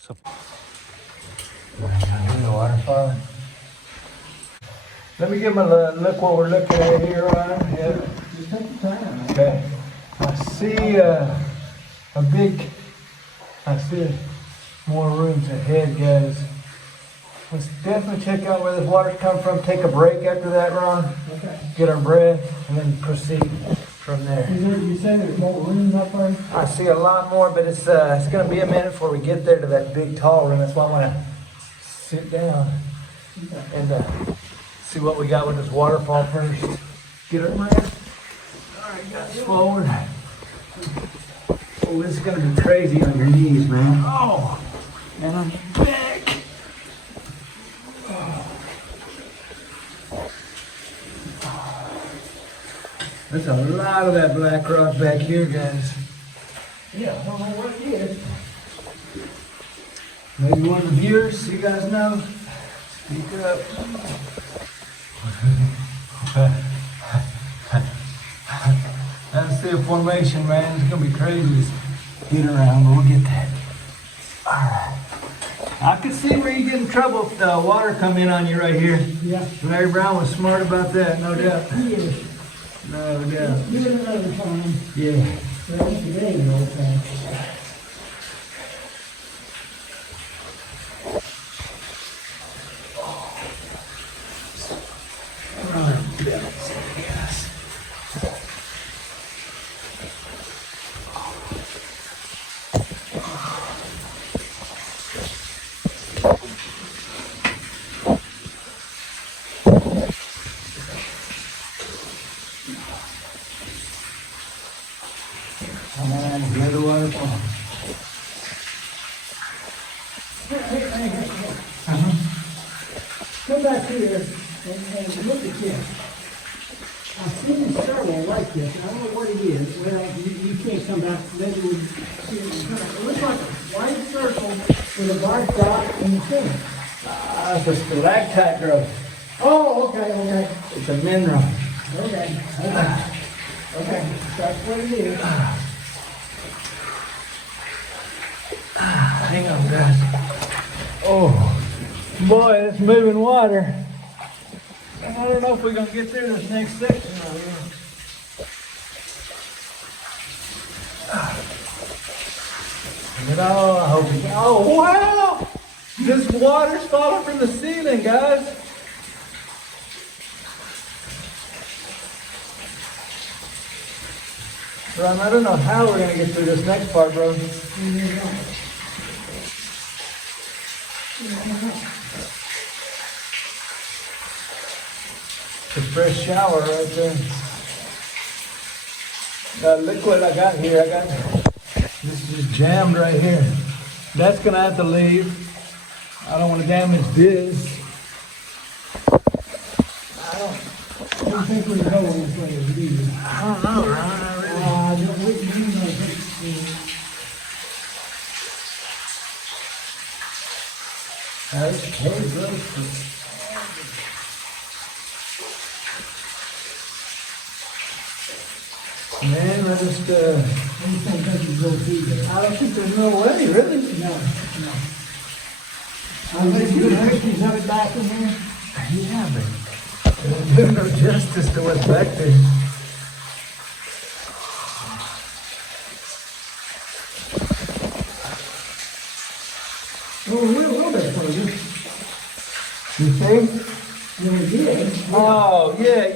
So, the waterfall. Let me give them a look what we're looking at here, Ron. Yeah. Just take your time. Okay. I see I see more rooms ahead, guys. Let's definitely check out where this water's come from. Take a break after that, Ron. Okay. Get our breath, and then proceed from there. You say there's more rooms up there? I see a lot more, but it's going to be a minute before we get there to that big tall room. That's why I want to sit down and see what we got with this waterfall first. Get our breath. All right, guys, forward. Oh, this is going to be crazy on your knees, man. Oh, and I'm back. There's a lot of that black rock back here, guys. Yeah, I don't know what it is. Maybe one of the viewers, you guys know, speak up. That's the formation, man. It's gonna be crazy to get around, but we'll get that. All right. I could see where you get in trouble if the water come in on you right here. Yeah. Larry Brown was smart about that, no doubt. He is. No doubt. Do it another time. Yeah. Well, today, okay. Hear the waterfall. Come back here and look at this. I've seen several like this. I don't know what it is. Well, you can't come back. Maybe we see it looks like a white circle with a black dot in the center. It's a stalactite growth. Oh, okay. It's a mineral. Okay. That's what it is. Hang on, guys. Oh, boy, it's moving water. I don't know if we're gonna get through this next section right here. I hope we can. Oh, wow! This water's falling from the ceiling, guys. Ron, I don't know how we're gonna get through this next part, bro. It's a fresh shower right there. The liquid I got here, this is jammed right here. That's gonna have to leave. I don't want to damage this. I don't think we go this way, do you? I don't know, Ron. Man, I just, I don't think you go through there. I don't think there's no way, really. No. Unless you put pictures of it back in there. Yeah, but it doesn't do no justice to what's back there. Well, we're a little bit further You think? than we did. Oh, yeah.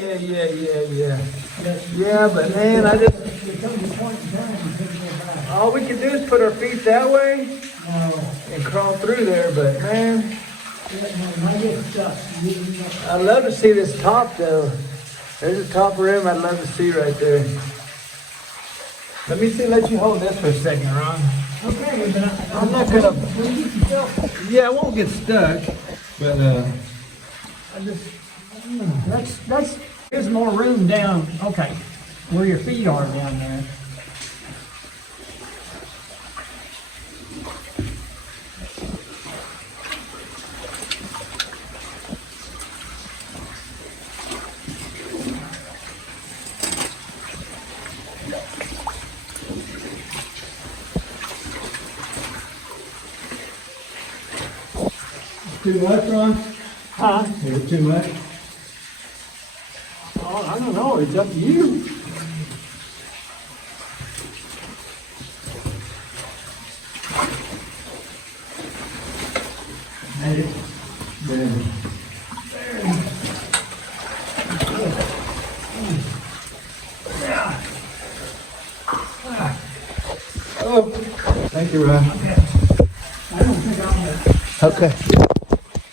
Yeah, but man, I just, There comes a point in time you couldn't go back. all we can do is put our feet that way No, and crawl through there, but man, I get stuck. I'd love to see this top though. There's a top rim I'd love to see right there. Let you hold this for a second, Ron. Okay, but I'm not gonna, when you get yourself, yeah, I won't get stuck, but there's more room down, okay, where your feet are down there. Too much, Ron? Huh? Is it too much? Oh, I don't know. It's up to you. Made it. There. Oh, thank you, Ron. Okay. I don't think I'm Okay.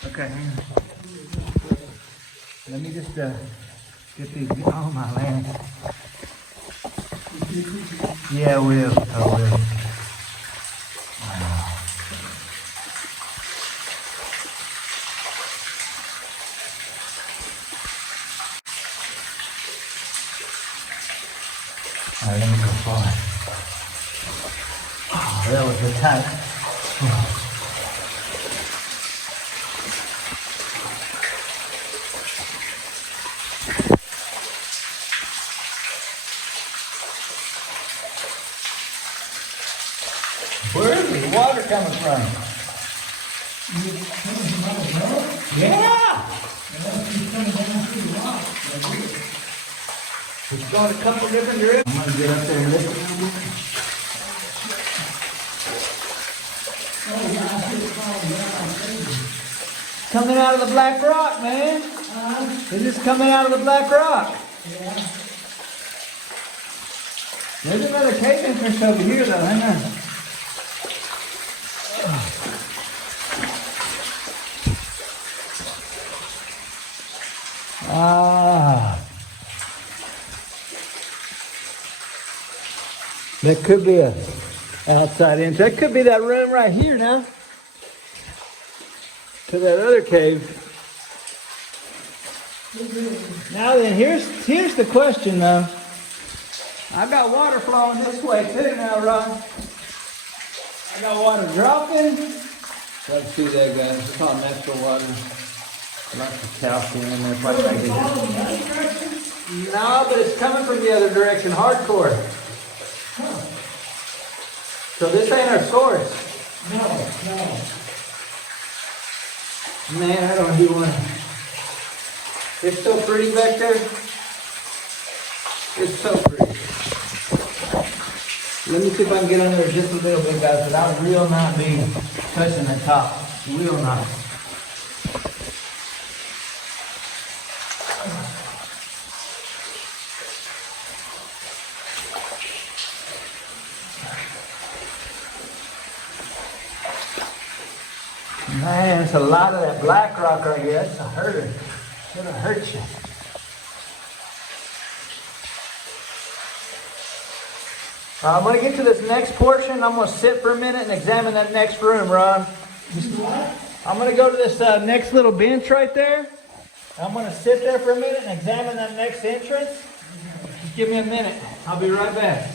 Okay, hang on. Let me just get these. Oh my land. Yeah, I will. I will. All right, let me go forward. Oh, that was a tight. Where's the water coming from? Yeah! It's going a couple different directions. I'm gonna get up there and listen a little bit. Coming out of the black rock, man. It's just coming out of the black rock. Yeah. There's another cave entrance over here though, hang on. Ah. That could be a outside entrance. That could be that room right here now. To that other cave. Now then, here's the question though. I got water flowing this way too now, Ron. I got water dropping. Let's see that, guys. It's called natural water. Lots of calcium in there. Probably make it. No, but it's coming from the other direction, hardcore. So this ain't our source. No. Man, I don't do one. It's so pretty back there. It's so pretty. Let me see if I can get under there just a little bit, guys, but I will not be touching the top. Will not. Man, it's a lot of that black rock right here. That's a herder. It's gonna hurt you. I'm going to get to this next portion. I'm going to sit for a minute and examine that next room, Ron. I'm going to go to this next little bench right there. I'm going to sit there for a minute and examine that next entrance. Just give me a minute. I'll be right back.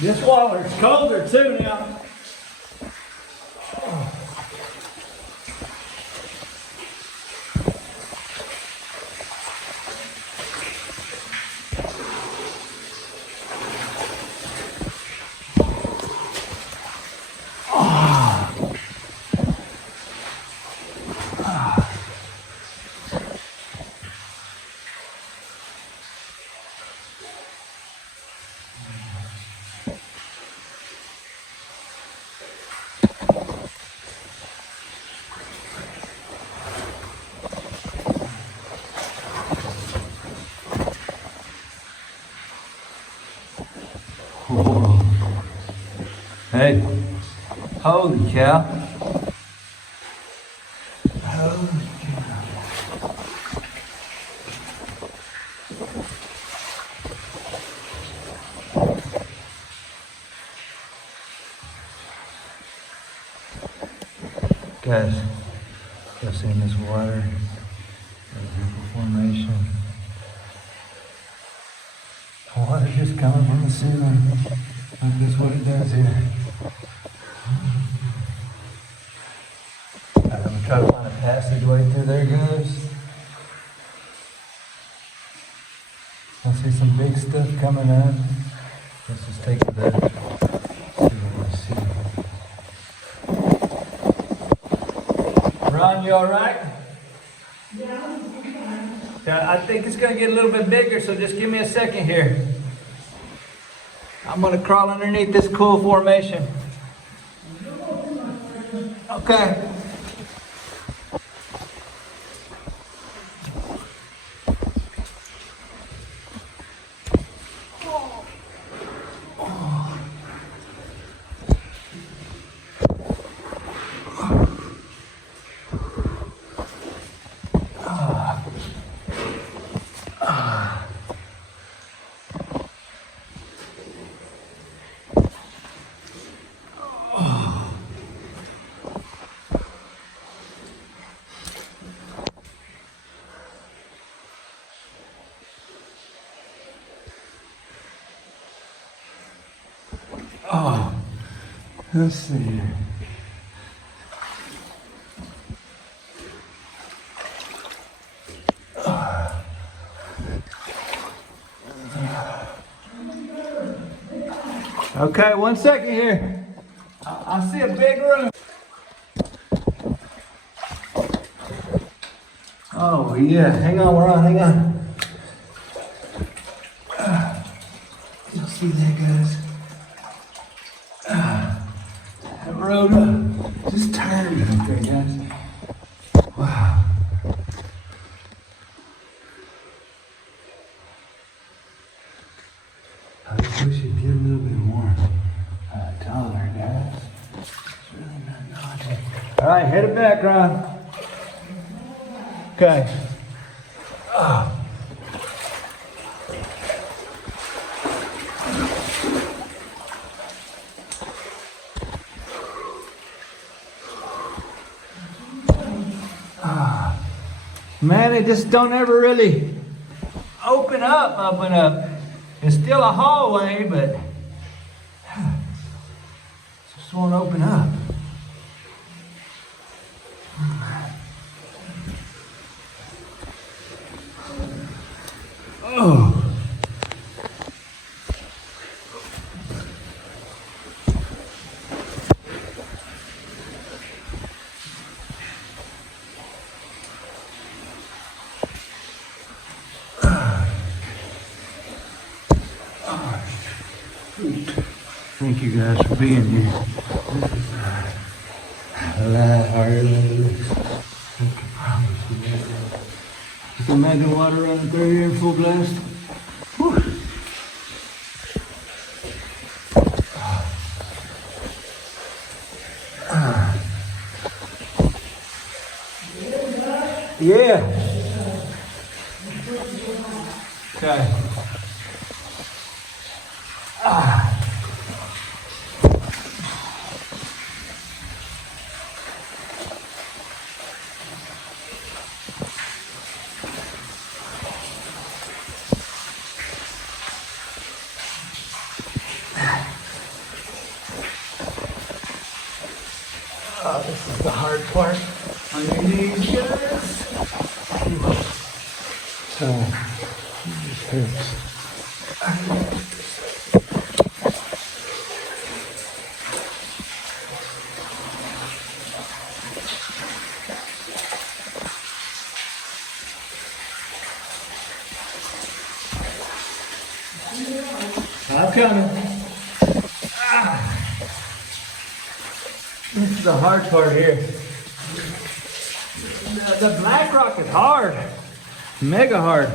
This water's colder too now. Hey, holy cow. Holy cow. Guys, y'all seen this water? There's a river formation. Water just coming from the ceiling. Like that's what it does here. I'm gonna try to find a passageway through there, guys. I see some big stuff coming up. Let's just take it there. See what we see. Ron, you all right? Yeah, I think it's going to get a little bit bigger, so just give me a second here. I'm going to crawl underneath this cool formation. Okay. Oh, let's see here. Okay, 1 second here. I see a big room. Oh yeah, hang on, we're on, hang on. You'll see that, guys. That road just turned up there, guys. Wow. I think we should get a little bit more taller, guys. It's really not naughty. All right, head it back, Ron. Okay. Man, they just don't ever really open up. It's still a hallway, but it just won't open up. Oh. Thank you guys for being here. This is a lot harder than it looks. I can promise you that. You can imagine water running through here in full blast. Whew. Yeah. Okay. Oh, this is the hard part on your knees, guys. So, this hurts. I'm coming. This is the hard part here. The black rock is hard. Mega hard.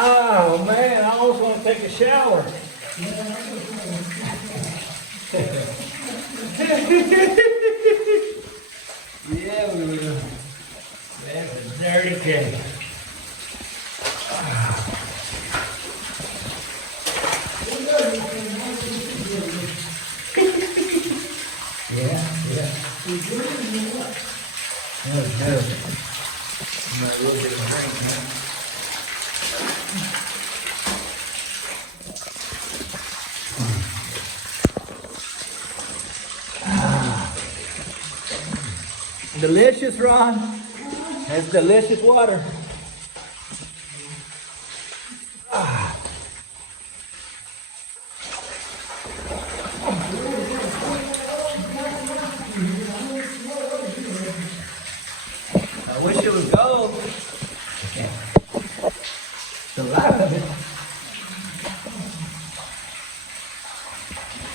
Oh man, I almost want to take a shower. Yeah, we will. That's a dirty cake. Yeah. That was good. I'm gonna look at a drink now. Delicious, Ron. That's delicious water. I wish it was gold. It's a lot of it.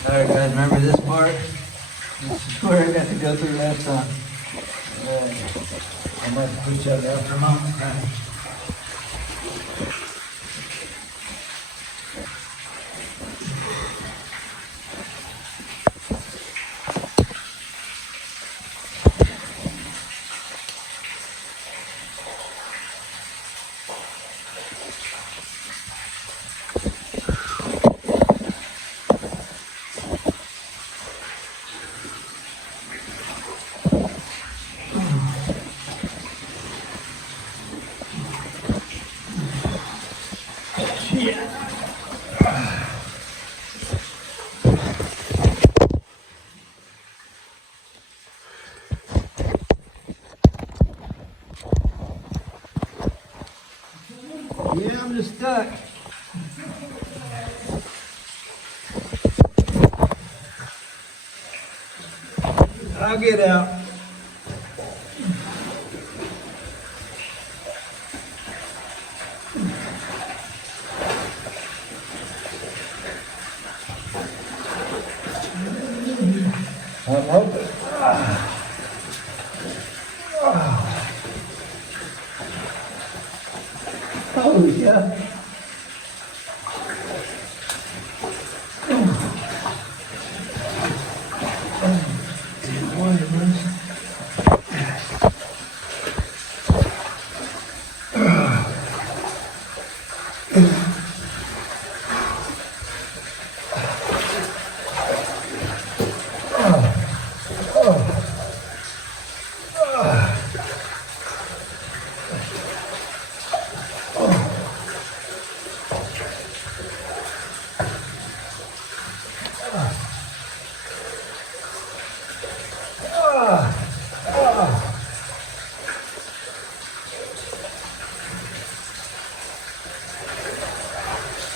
Alright guys, remember this part? This is where I got to go through last time. I might have to put you out there for a moment. Yeah, I'm just stuck. I'll get out. I'm hoping. Oh, yeah.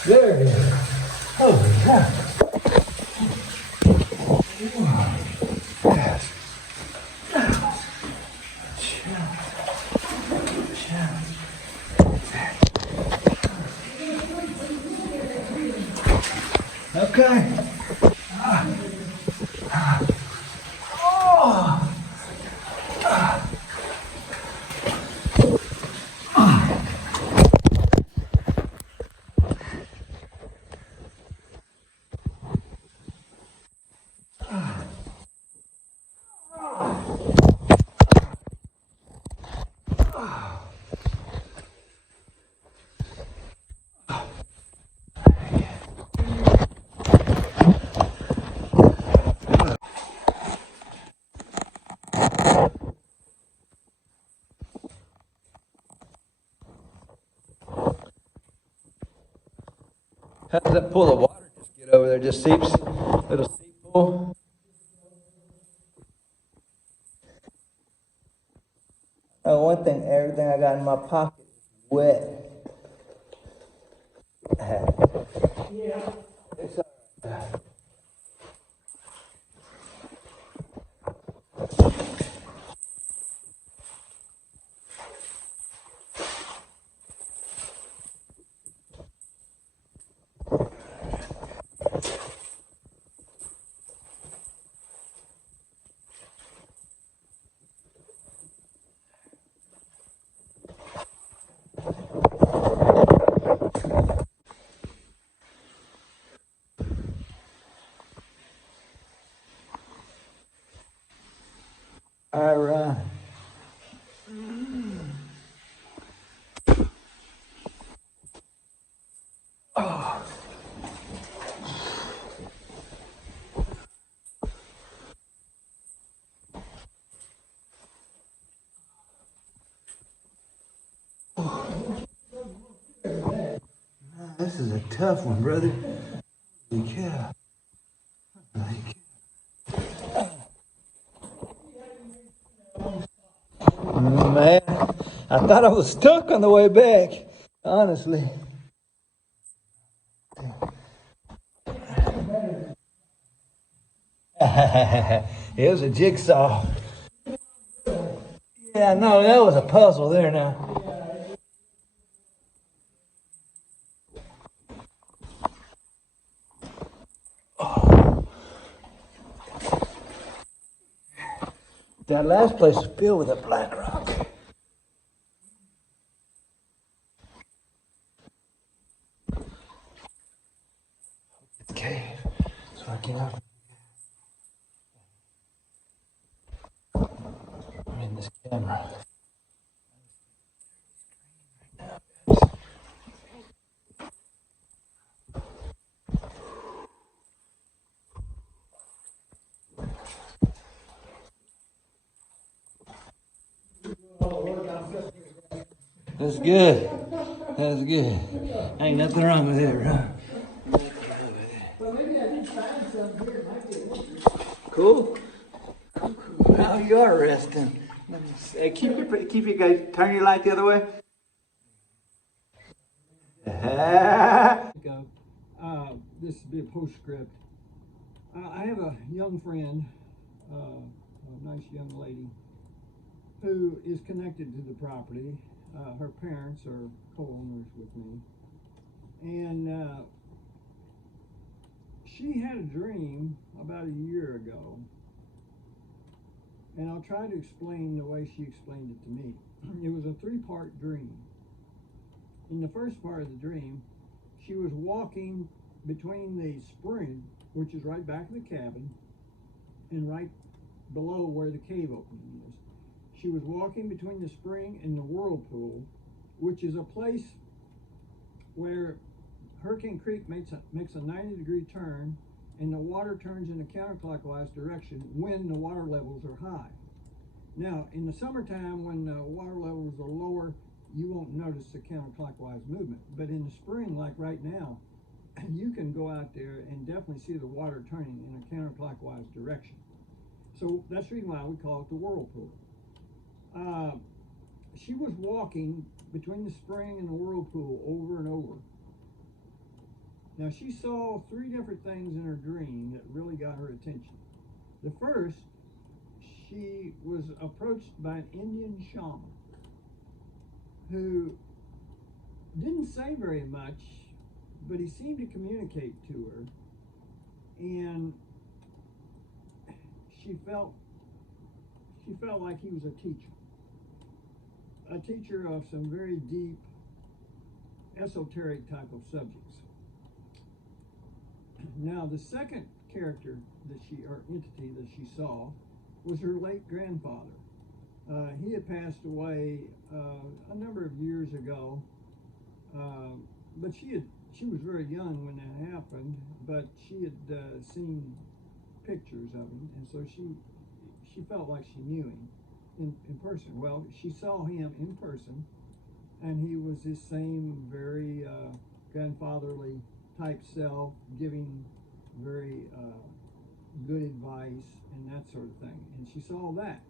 There it is. Holy cow. Okay. How does that pool of water just get over there? Just seeps? Little seep pool? Oh, one thing, everything I got in my pocket is wet. Yeah. It's all right. This is a tough one, brother. Holy cow. Holy cow. Man, I thought I was stuck on the way back, honestly. It was a jigsaw. Yeah, no, that was a puzzle there now. That last place was filled with a black rock. It's cave, so I cannot. I'm in this camera. That's good. That's good. Ain't nothing wrong with that, right? Cool. Now you are resting. Let me see. Hey, keep your guys. Turn your light the other way. This would be a postscript. I have a young friend, a nice young lady, who is connected to the property. Her parents are co-owners with me. And she had a dream about a year ago. And I'll try to explain the way she explained it to me. It was a 3-part dream. In the first part of the dream, she was walking between the spring, which is right back of the cabin, and right below where the cave opening is. She was walking between the spring and the whirlpool, which is a place where Hurricane Creek makes a 90-degree turn, and the water turns in a counterclockwise direction when the water levels are high. Now, in the summertime, when the water levels are lower, you won't notice the counterclockwise movement. But in the spring, like right now, you can go out there and definitely see the water turning in a counterclockwise direction. So that's the reason why we call it the whirlpool. She was walking between the spring and the whirlpool over and over. Now, she saw 3 different things in her dream that really got her attention. The first, she was approached by an Indian shaman who didn't say very much, but he seemed to communicate to her, and she felt like he was a teacher of some very deep, esoteric type of subjects. Now, the second character or entity that she saw was her late grandfather. He had passed away a number of years ago, but she was very young when that happened, but she had seen pictures of him, and so she felt like she knew him in person. Well, she saw him in person, and he was this same very grandfatherly type self, giving very good advice and that sort of thing. And she saw that.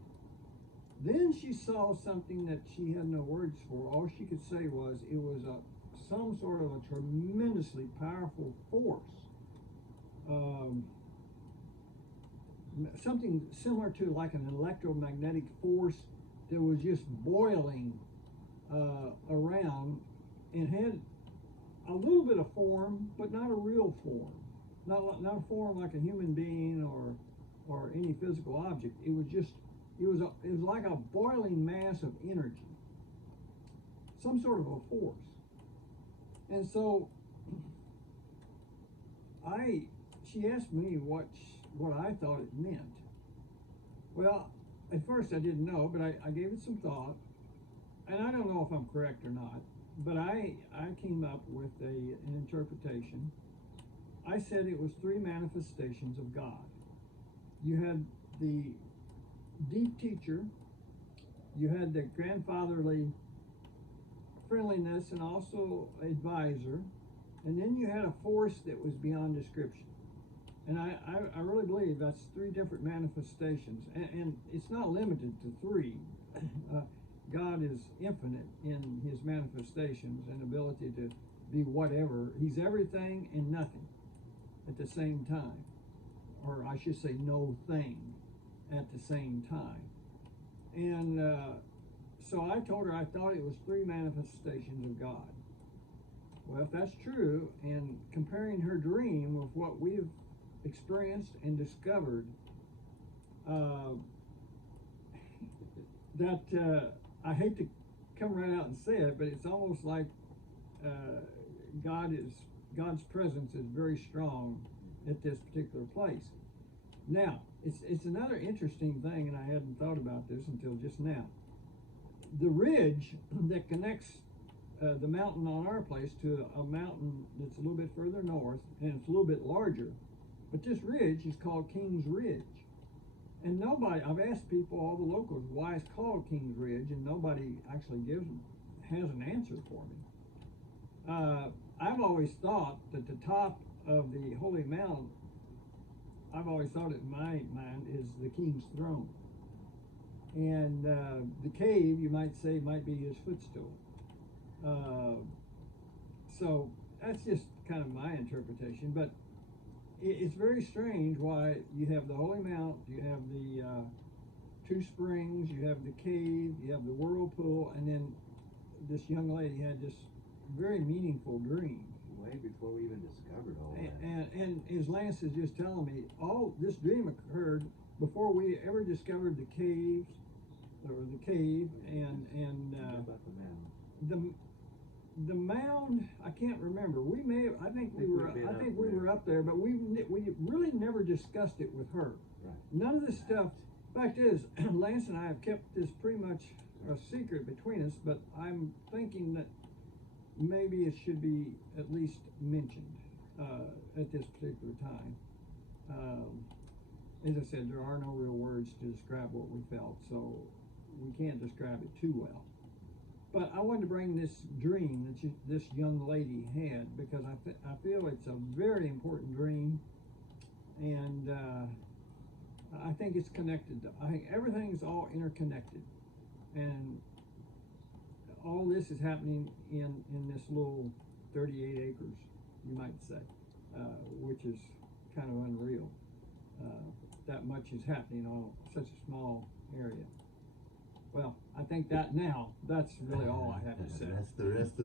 Then she saw something that she had no words for. All she could say was it was some sort of a tremendously powerful force. Something similar to like an electromagnetic force that was just boiling around, and had a little bit of form, but not a real form. Not a form like a human being or any physical object. It was like a boiling mass of energy, some sort of a force. And so she asked me what I thought it meant. Well, at first I didn't know, but I gave it some thought, and I don't know if I'm correct or not, but I came up with an interpretation. I said it was 3 manifestations of God. You had the deep teacher, you had the grandfatherly friendliness and also advisor, And then you had a force that was beyond description. And I really believe that's three different manifestations. And it's not limited to three. God is infinite in his manifestations and ability to be whatever. He's everything and nothing at the same time. Or I should say no thing at the same time. And so I told her I thought it was three manifestations of God. Well, if that's true, and comparing her dream with what we've experienced and discovered, that I hate to come right out and say it, but it's almost like God's presence is very strong at this particular place. Now, it's another interesting thing, and I hadn't thought about this until just now. The ridge that connects the mountain on our place to a mountain that's a little bit further north, and it's a little bit larger, but this ridge is called King's Ridge. And nobody, I've asked people, all the locals, why it's called King's Ridge, and nobody actually has an answer for me. I've always thought that the top of the Holy Mount, I've always thought it in my mind, is the King's throne. And the cave, you might say, might be his footstool. So that's just kind of my interpretation, but it's very strange why you have the Holy Mount, you have the two springs, you have the cave, you have the whirlpool, and then this young lady had this very meaningful dream. Way before we even discovered all that. And as Lance is just telling me, all this dream occurred before we ever discovered the caves, or the cave, and About the mound. the mound, I can't remember. We may have, I think we were up there, but we really never discussed it with her. Right. None of this stuff. Fact is, Lance and I have kept this pretty much a secret between us, but I'm thinking that maybe it should be at least mentioned at this particular time. As I said, there are no real words to describe what we felt, so we can't describe it too well. But I wanted to bring this dream that this young lady had, because I feel it's a very important dream, and I think it's connected. I think everything's all interconnected, and all this is happening in this little 38 acres, you might say, which is kind of unreal. That much is happening on such a small area. Well, I think that's really all I have to say. That's the rest of